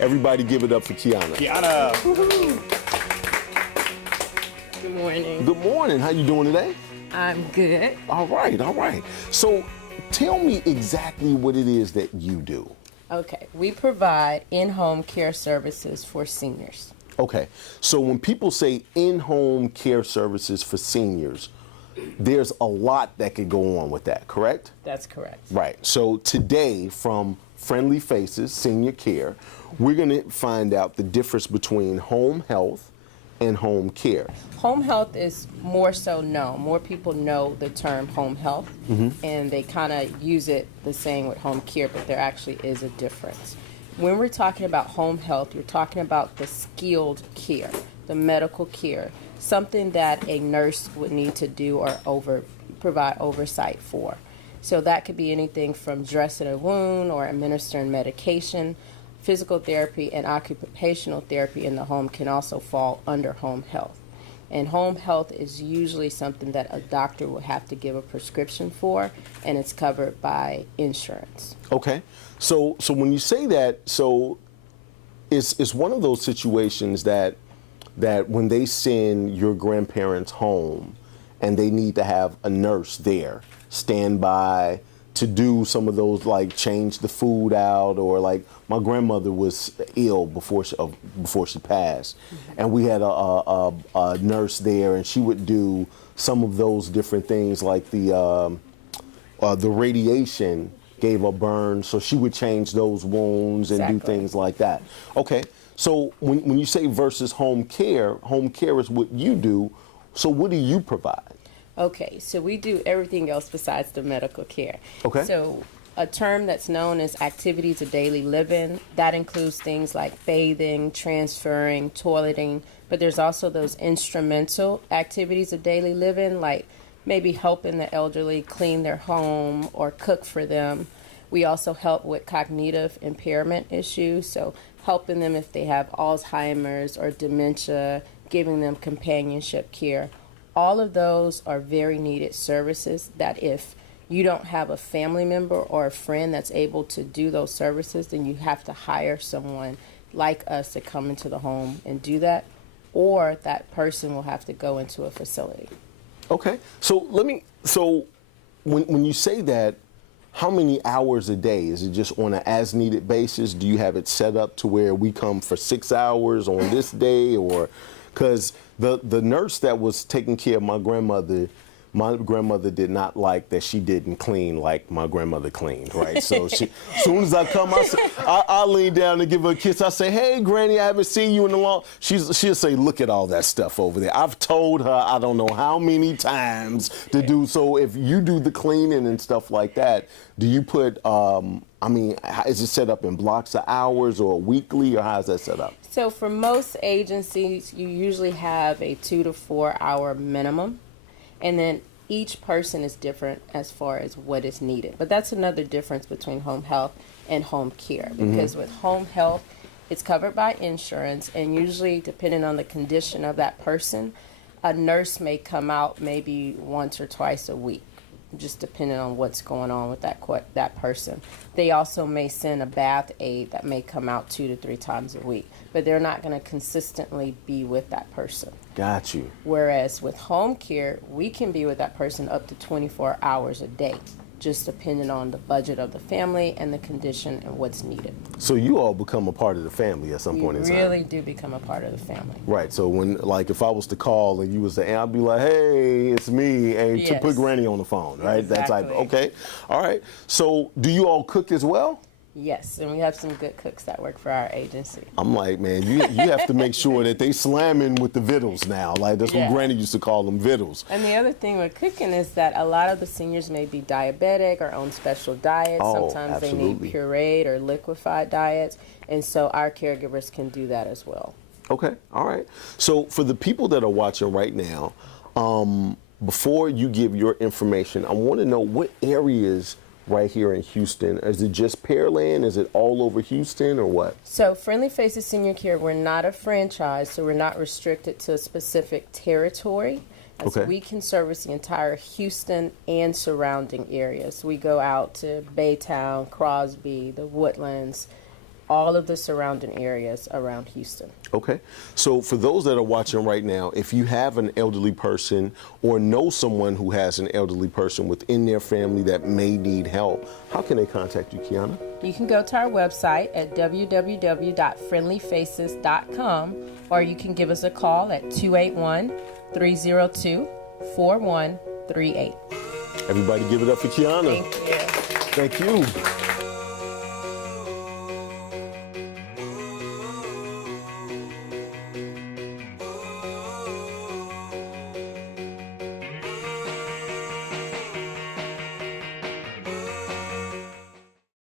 Everybody give it up for Qiana. Qiana. Good morning. Good morning. How you doing today? I'm good. All right, all right. So tell me exactly what it is that you do. Okay, we provide in-home care services for seniors. Okay, so when people say in-home care services for seniors, there's a lot that could go on with that, correct? That's correct. Right. So today, from Friendly Faces Senior Care, we're going to find out the difference between home health and home care. Home health is more so known. More people know the term home health, and they kind of use it the same with home care, but there actually is a difference. When we're talking about home health, you're talking about the skilled care, the medical care, something that a nurse would need to do or provide oversight for. So that could be anything from dressing a wound or administering medication. Physical therapy and occupational therapy in the home can also fall under home health. And home health is usually something that a doctor will have to give a prescription for, and it's covered by insurance. Okay. So when you say that, so it's one of those situations that when they send your grandparents home and they need to have a nurse there, stand by to do some of those, like change the food out, or like my grandmother was ill before she passed, and we had a nurse there, and she would do some of those different things, like the radiation gave a burn, so she would change those wounds and do things like that. Okay, so when you say versus home care is what you do. So what do you provide? Okay, so we do everything else besides the medical care. Okay. So a term that's known as activities of daily living, that includes things like bathing, transferring, toileting, but there's also those instrumental activities of daily living, like maybe helping the elderly clean their home or cook for them. We also help with cognitive impairment issues, so helping them if they have Alzheimer's or dementia, giving them companionship care. All of those are very needed services that if you don't have a family member or a friend that's able to do those services, then you have to hire someone like us to come into the home and do that, or that person will have to go into a facility. Okay, so when you say that, how many hours a day? Is it just on an as-needed basis? Do you have it set up to where we come for 6 hours on this day, or because the nurse that was taking care of my grandmother did not like that she didn't clean like my grandmother cleaned, right? So as soon as I come, I lean down and give her a kiss. I say, "Hey, Granny, I haven't seen you in a long." She'll say, "Look at all that stuff over there." I've told her I don't know how many times to do so. If you do the cleaning and stuff like that, do you put? Is it set up in blocks of hours or weekly, or how is that set up? So for most agencies, you usually have a 2 to 4 hour minimum. And then each person is different as far as what is needed. But that's another difference between home health and home care. Because with home health, it's covered by insurance. And usually, depending on the condition of that person, a nurse may come out maybe once or twice a week, just depending on what's going on with that person. They also may send a bath aide that may come out 2 to 3 times a week. But they're not going to consistently be with that person. Got you. Whereas with home care, we can be with that person up to 24 hours a day, just depending on the budget of the family and the condition and what's needed. So you all become a part of the family at some point in time. You really do become a part of the family. Right. So when, like, if I was to call and you was to, I'd be like, "Hey, it's me," and to Yes. put Granny on the phone, right? Exactly. That's like, okay, all right. So do you all cook as well? Yes, and we have some good cooks that work for our agency. I'm like, man, you have to make sure that they slamming with the vittles now. Like, that's what Granny used to call them, vittles. And the other thing with cooking is that a lot of the seniors may be diabetic or on special diets. Oh, Sometimes absolutely. they need pureed or liquefied diets, and so our caregivers can do that as well. Okay, all right. So for the people that are watching right now, before you give your information, I want to know what areas right here in Houston. Is it just Pearland? Is it all over Houston, or what? So Friendly Faces Senior Care, we're not a franchise, so we're not restricted to a specific territory. Okay. We can service the entire Houston and surrounding areas. We go out to Baytown, Crosby, the Woodlands, all of the surrounding areas around Houston. Okay. So for those that are watching right now, if you have an elderly person or know someone who has an elderly person within their family that may need help, how can they contact you, Qiana? You can go to our website at www.friendlyfaces.com, or you can give us a call at 281-302-4138. Everybody give it up for Qiana. Thank you. Thank you.